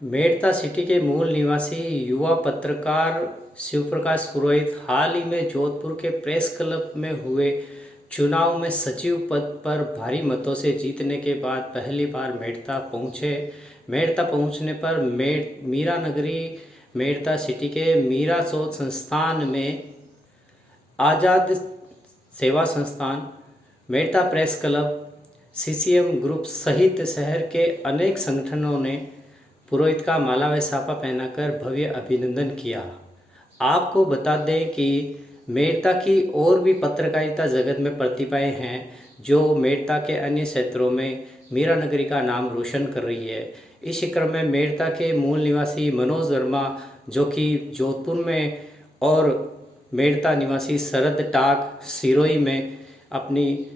Merta city के मूल निवासी युवा पत्रकार शिवप्रकाश पुरोहित हाल ही में जोधपुर के प्रेस क्लब में हुए चुनाव में सचिव पद पर भारी मतों से जीतने के बाद पहली बार मेड़ता पहुंचे। मेड़ता पहुंचने पर मीरा नगरी मेड़ता सिटी के मीरा शोध संस्थान में Azad Seva Sansthan, Merta press club, CCM group सहित शहर के अनेक संगठनों ने पुरोहित का माला व साफा पहनाकर भव्य अभिनंदन किया। आपको बता दें कि मेड़ता की और भी पत्रकारिता जगत में प्रतिभाएं हैं जो मेड़ता के अन्य क्षेत्रों में मीरा नगरी का नाम रोशन कर रही है। इस क्रम में मेड़ता के मूल निवासी मनोज वर्मा जो कि जोधपुर में और मेड़ता निवासी शरद टाक सिरोही में अपनी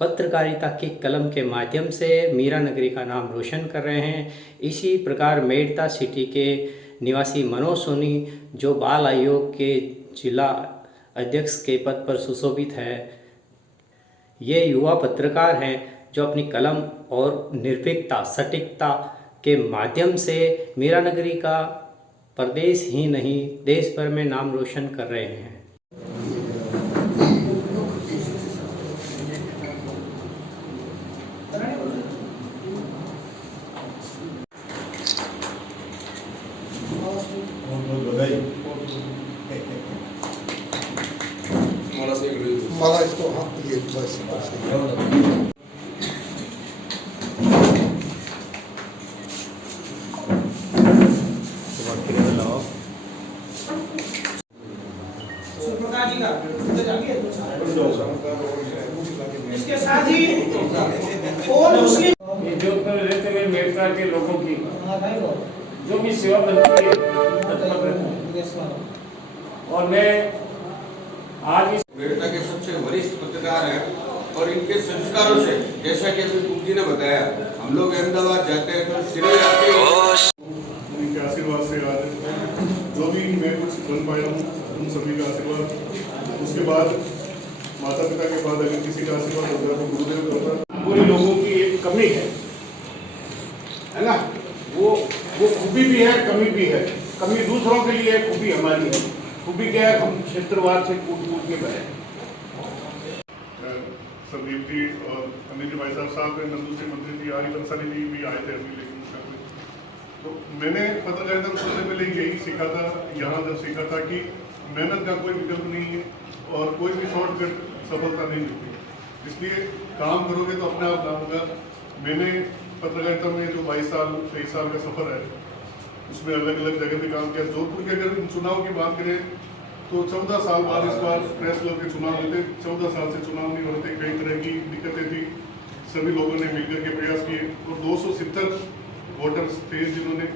पत्रकारिता की कलम के माध्यम से मीरा नगरी का नाम रोशन कर रहे हैं। इसी प्रकार मेड़ता सिटी के निवासी मनोज सोनी जो बाल आयोग के जिला अध्यक्ष के पद पर सुशोभित है, ये युवा पत्रकार हैं जो अपनी कलम और निर्भीकता सटीकता के माध्यम से मीरा नगरी का प्रदेश ही नहीं देश भर में नाम रोशन कर रहे हैं। मला इसको हाँ ये बस इसके साथ ही और मुस्लिम जोधपुर में रहते हुए मेड़ता के लोगों की जो भी सेवा बनती है तत्पर रहता है। और मैं आज इस मेड़ता के सबसे वरिष्ठ पत्रकार हैं और इनके संस्कारों से जैसा कि अभी तुम जी ने बताया, हम लोग अहमदाबाद जाते हैं तो सिरे जाते हैं। उनके आशीर्वाद से आज जो भी मैं कुछ बन पाया हूँ उन सभी का आशीर्वाद, उसके बाद माता पिता के बाद अगर किसी का आशीर्वाद होता है तो गुरुदेव का होता है। पूरे लोगों की एक कमी है ना, वो खूबी भी है, कमी भी है। कमी दूसरों के लिए है, खूबी हमारी है। खूबी क्या है, हम क्षेत्रवाद से कूट के बने। संदीप जी और अनिल जी भाई साहब नंदू सिंह मंत्री जी आरिफ अंसारी जी भी आए थे अभी, लेकिन तो मैंने पत्रकारिता में सबसे पहले यही सीखा था, यहाँ जब सीखा था कि मेहनत का कोई विकल्प नहीं है और कोई भी शॉर्टकट सफलता नहीं मिलती। इसलिए काम करोगे तो अपने आप लाभ होगा। मैंने पत्रकारिता में जो 22 साल 23 साल का सफर है उसमें अलग अलग जगह पे काम किया। जोधपुर के अगर चुनाव की बात करें तो 14 साल बाद इस बार प्रेस क्लब के चुनाव होते, 14 साल से चुनाव नहीं होते, कई तरह की दिक्कतें थी। सभी लोगों ने मिलकर के प्रयास किए और 270 वोटर्स थे जिन्होंने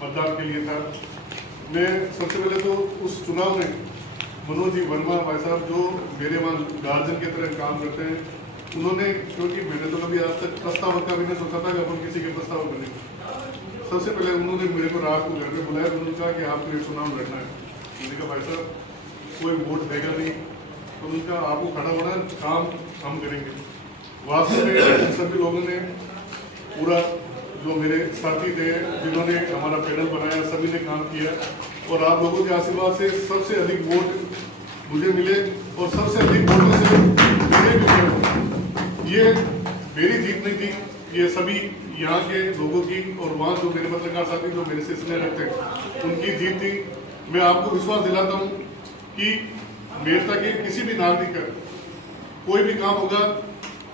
मतदान के लिए था। मैं सबसे पहले तो उस चुनाव में मनोज जी वर्मा भाई साहब जो मेरे वहाँ गार्जियन की तरह काम करते हैं, उन्होंने, क्योंकि मैंने तो कभी आज तक प्रस्ताव का भी नहीं सोचा था कि अपन किसी के प्रस्ताव बने, सबसे पहले उन्होंने मेरे को रात को घर में बुलाया। उन्होंने कहा कि आपको ये चुनाव लड़ना है। मैंने कहा भाई साहब कोई वोट देगा नहीं, तो उनका आपको खड़ा होना है, काम हम करेंगे। वास्तव में सभी लोगों ने पूरा जो मेरे साथी थे जिन्होंने हमारा पैनल बनाया, सभी ने काम किया और आप लोगों के आशीर्वाद से सबसे अधिक वोट मुझे मिले और सबसे अधिक वोटों से मेरे भी मिले। ये मेरी जीत नहीं थी, ये सभी यहाँ के लोगों की और वहाँ जो मेरे पत्रकार साथी जो मेरे से स्नेह रखते हैं उनकी जीत थी। मैं आपको विश्वास दिलाता हूँ कि मेड़ता के किसी भी नागरिक का कोई भी काम होगा,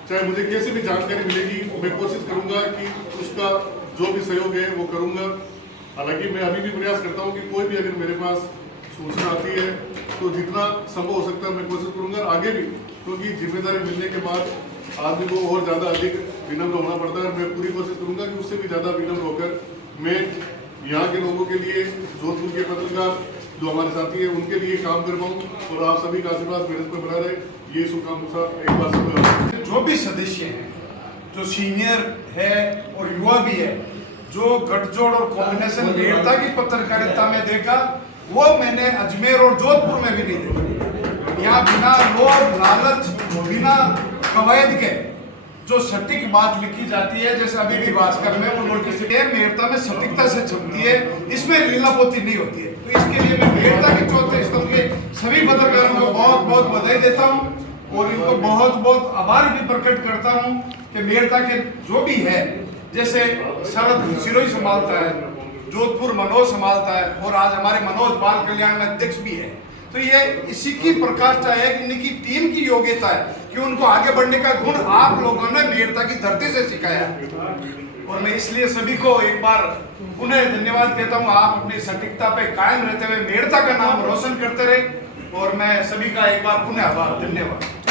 चाहे मुझे कैसे भी जानकारी मिलेगी, मैं कोशिश करूंगा कि उसका जो भी सहयोग है वो करूंगा। हालांकि मैं अभी भी प्रयास करता हूं कि कोई भी अगर मेरे पास सूचना आती है तो जितना संभव हो सकता है मैं कोशिश करूंगा आगे भी, क्योंकि जिम्मेदारी मिलने के बाद आदमी को और ज़्यादा अधिक विनम्र होना पड़ता है। मैं पूरी कोशिश करूंगा कि उससे भी ज़्यादा विनम्र होकर मैं यहाँ के लोगों के लिए, जोधपुर के पत्रकार जो हमारे साथी है उनके लिए काम कर पाऊँ और आप सभी का आशीर्वाद मेरे पर बना रहे, ये शुभकामना एक बार सब। जो भी सदस्य हैं, जो सीनियर है और युवा भी है, जो गठजोड़ और कॉम्बिनेशन मेड़ता की पत्रकारिता में देखा वो मैंने अजमेर और जोधपुर में भी नहीं देखा। यहाँ बिना लोभ लालच, बिना कवायद के जो सटीक बात लिखी जाती है, जैसे अभी भी भास्कर में और मेड़ता में सटीकता से छपती है, इसमें लीलापोती नहीं होती है। तो इसके लिए मैं मेड़ता के चौथे स्तंभ के सभी पत्रकारों को बहुत बहुत बधाई देता हूँ और इनको बहुत बहुत आभार भी प्रकट करता हूँ कि मेड़ता के जो भी है, जैसे शरद सिरोही संभालता है, जोधपुर मनोज संभालता है और आज हमारे मनोज बाल कल्याण में अध्यक्ष भी है। तो ये इसी की प्रकाष्ठा है कि इनकी टीम की योग्यता है कि उनको आगे बढ़ने का गुण आप लोगों ने मेड़ता की धरती से सिखाया। और मैं इसलिए सभी को एक बार पुनः धन्यवाद देता हूँ। आप अपनी सटीकता पे कायम रहते हुए मेड़ता का नाम रोशन करते रहे और मैं सभी का एक बार पुनः आभार, धन्यवाद।